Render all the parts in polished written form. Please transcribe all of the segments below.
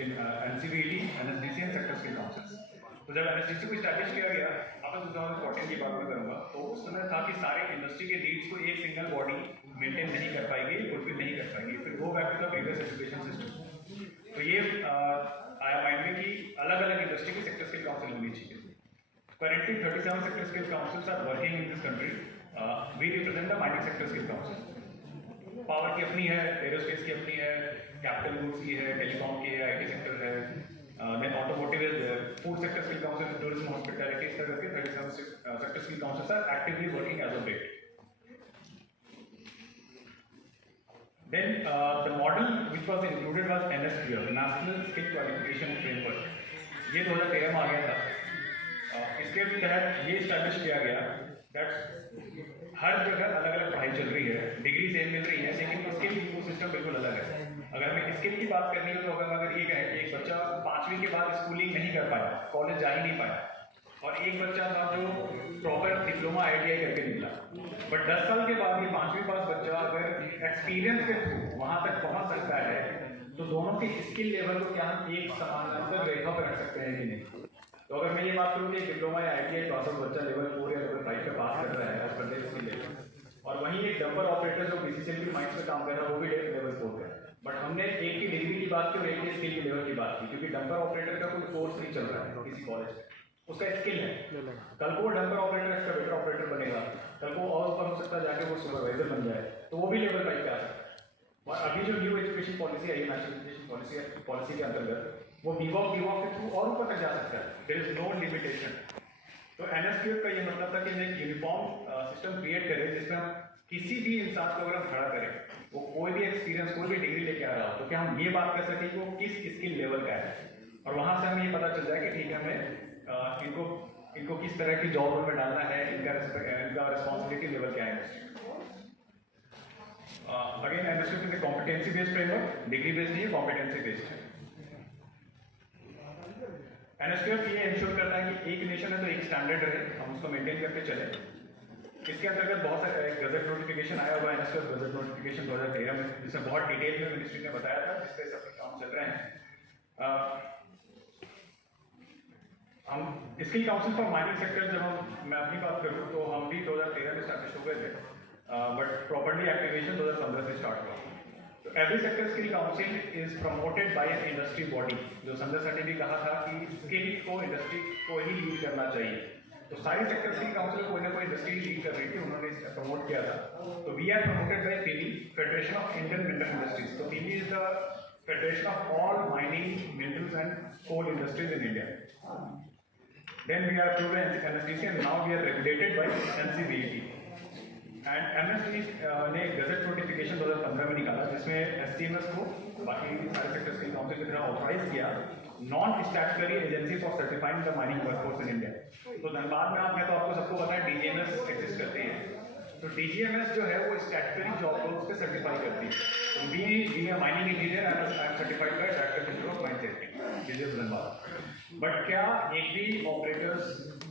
NCVT, NSDC and sector skill councils. तो जब NSDC को स्टैब्लिश किया गया, आपस 2014 की बात मैं करूँगा, तो उस समय था कि सारे इंडस्ट्री के नीड्स को एक सिंगल बॉडी मेंटेन नहीं कर पाएगी, फुलफिल नहीं कर पाएगी, फिर go back to the previous education system. तो ये आया माइंड में कि अलग अलग इंडस्ट्री की सेक्टर स्किल काउंसिल होनी चाहिए। Currently, 37 sector skill councils are working in this country. We represent the mining sector skill council. Power की अपनी है, एरोस्पेस की अपनी है, कैपिटल गुड्स की है, टेलीकॉम की है, IT सेक्टर है, देन ऑटोमोटिव है, food sector skill council, tourism, hospitality, इस तरह के 37 sector skill councils are actively working as of date. Then the model which was included was NSQF, National Skill Qualification Framework. ये 2013 में आ गया था. इसके तहत ये स्टैब्लिश किया गया दैट हर जगह अलग अलग पढ़ाई चल रही है, डिग्री सेम मिल रही है, लेकिन स्किल इकोसिस्टम बिल्कुल अलग है. अगर हमें स्किल की बात करनी हो तो अगर ये कहें कि एक बच्चा 5वीं के बाद स्कूलिंग नहीं कर पाया, कॉलेज जा ही नहीं पाया, और एक बच्चा था जो प्रॉपर डिप्लोमा ITI करके निकला, बट 10 साल के बाद ये 5वीं पास बच्चा अगर एक्सपीरियंस के थ्रू वहाँ तक पहुँच सकता है, तो दोनों के स्किल लेवल को क्या हम एक समान रेखा पर रख सकते हैं कि नहीं. तो अगर मैं ये बात करूँ कि डिप्लोमा या ITI पास आउट बच्चा लेवल 4 या लेवल 5 पे पास कर रहा है as per their skill level, और वहीं एक डंपर ऑपरेटर जो BCCL की माइंस पे काम कर रहा है वो भी लेवल 4 का है, बट हमने एक की डिग्री की बात की और एक की स्किल के लेवल की बात की, क्योंकि डंपर ऑपरेटर का कोई कोर्स नहीं चल रहा है किसी कॉलेज में, उसका स्किल है. कल को वो डंपर ऑपरेटर एक्सकवेटर ऑपरेटर बनेगा, कल को और ऊपर हो सकता है जाके वो सुपरवाइजर बन जाए, तो वो भी लेवल 5 पे आ सकता है. और अभी जो न्यू एजुकेशन पॉलिसी आई है, नेशनल एजुकेशन पॉलिसी के अंतर्गत, वो बीवॉक के थ्रू और ऊपर तक जा सकता है. There is no limitation. तो NSQF का ये मतलब था कि हम एक यूनिफॉर्म सिस्टम क्रिएट करें जिसमें हम किसी भी इंसान को अगर हम खड़ा करें, वो कोई भी एक्सपीरियंस, कोई भी डिग्री लेके आ रहा हो, तो क्या हम ये बात कर सकें कि वो किस स्किल लेवल का है, और वहां से हमें ये पता चल जाए कि ठीक है, हमें इनको किस तरह की जॉब रोल में डालना है, इनका रिस्पॉन्सिबिलिटी लेवल क्या है. Again, NSQF is a competency based framework, degree based नहीं है, competency based है. NSQF ये इंश्योर करता है कि एक नेशन है तो एक स्टैंडर्ड रहे, हम उसको मेंटेन करके चले. इसके अंतर्गत बहुत सारे गजट नोटिफिकेशन आया हुआ है, NSQF गजट नोटिफिकेशन 2013 में, जिसमें बहुत डिटेल में मिनिस्ट्री ने बताया था, जिस पे सब काम चल रहे हैं. हम skill council for mining sector जब मैं अपनी बात करूँ तो हम भी 2013 में स्टैब्लिश हो गए थे, बट प्रॉपर्ली एक्टिवेशन 2015 से स्टार्ट हुआ. तो every sector skill council is promoted by an industry body. जो संजय सर ने भी कहा था कि स्किल को इंडस्ट्री को ही लीड करना चाहिए, तो सारी सेक्टर स्किल काउंसिल कोई ना कोई इंडस्ट्री लीड कर रही थी, उन्होंने प्रमोट किया था. तो we are promoted by FIMI, federation of Indian mineral industries. तो FIMI is the federation of all mining, minerals and coal industries in India. Then we are approved by NSDC and now we are regulated by NCVT. And NSDC ने gazette notification 2015 में निकाला, जिसमें STMS को बाकी सारे sector skill council की तरह authorise किया non statutory agency for certifying the mining workforce in India. तो धनबाद में आपने तो आपको सबको पता है DGMS एग्जिस्ट करती है. तो DGMS जो है वो स्टैट्यूटरी जॉब रोल्स पे सर्टिफाई करती है. तो being a mining engineer I am certified by director general of mine safety DGMS Dhanbad. But क्या एक भी ऑपरेटर्स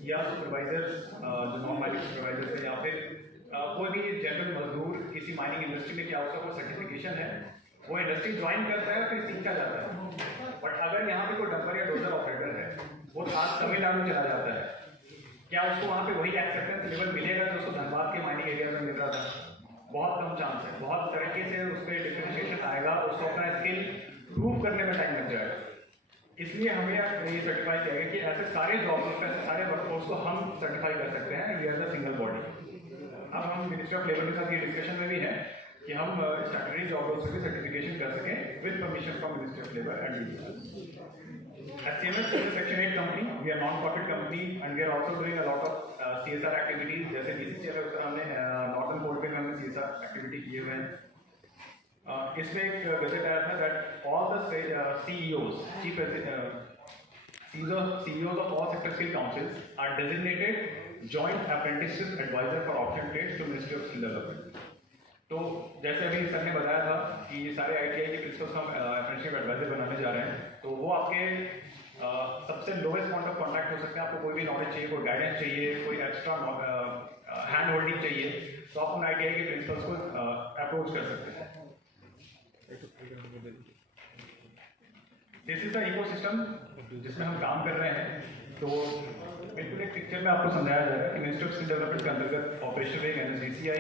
या सुपरवाइजर्स जो नॉन माइनिंग सुपरवाइजर्स है या फिर कोई भी जनरल मजदूर किसी माइनिंग इंडस्ट्री में, क्या उसका कोई सर्टिफिकेशन है, वो इंडस्ट्री ज्वाइन करता है फिर सीखता जाता है. बट अगर यहाँ पे कोई डंपर या डोजर ऑपरेटर है, वो आज तमिलनाडु चला जाता है, क्या उसको वहाँ पे वही एक्सेप्टेंस लेवल मिलेगा जो उसको धनबाद के माइनिंग एरिया में मिल रहा था? बहुत कम चांस है. बहुत तरीके से उस पर डिफरेंशिएशन आएगा, उसको अपना स्किल प्रूव करने में टाइम लग जाएगा. इसलिए हमें ये सर्टिफाई किया गया कि ऐसे सारे जॉब रोल्स, ऐसे सारे वर्कफोर्स को हम सर्टिफाई कर सकते हैं. We are the single body. अब हम मिनिस्ट्री ऑफ लेबर के साथ ये डिस्कशन में भी है कि हम स्टैट्यूटरी जॉब रोल्स की सर्टिफिकेशन कर सकें with permission from ministry of labour and STMS is a Section 8 company. We are non-profit company and we are also doing a lot of CSR activities. जैसे BCCL है, उसका हमने northern court में हमने CSR activity किए हुए हैं. इसमें एक गजट आया था that all the CEOs, CEOs of all sector skill councils are designated joint apprenticeship advisor for option trades to Ministry of Skill Development. तो जैसे अभी सर ने बताया था कि ये सारे ITI के प्रिंसिपल्स हम अप्रेंटिसशिप एडवाइजर बनाने जा रहे हैं, तो वो आपके सबसे लोएस्ट पॉइंट ऑफ कॉन्टैक्ट हो सकते हैं. आपको कोई भी नॉलेज चाहिए, कोई गाइडेंस चाहिए, कोई एक्स्ट्रा हैंड होल्डिंग चाहिए, तो आप उन ITI के प्रिंसिपल्स को अप्रोच कर सकते हैं. दिस इज द इकोसिस्टम जिसमें हम काम कर रहे हैं। तो बिल्कुल एक पिक्चर में आपको समझाया जाएगा कि मिनिस्ट्री ऑफ स्किल डेवलपमेंट के अंतर्गत ऑपरेशन विंग, NSDCI,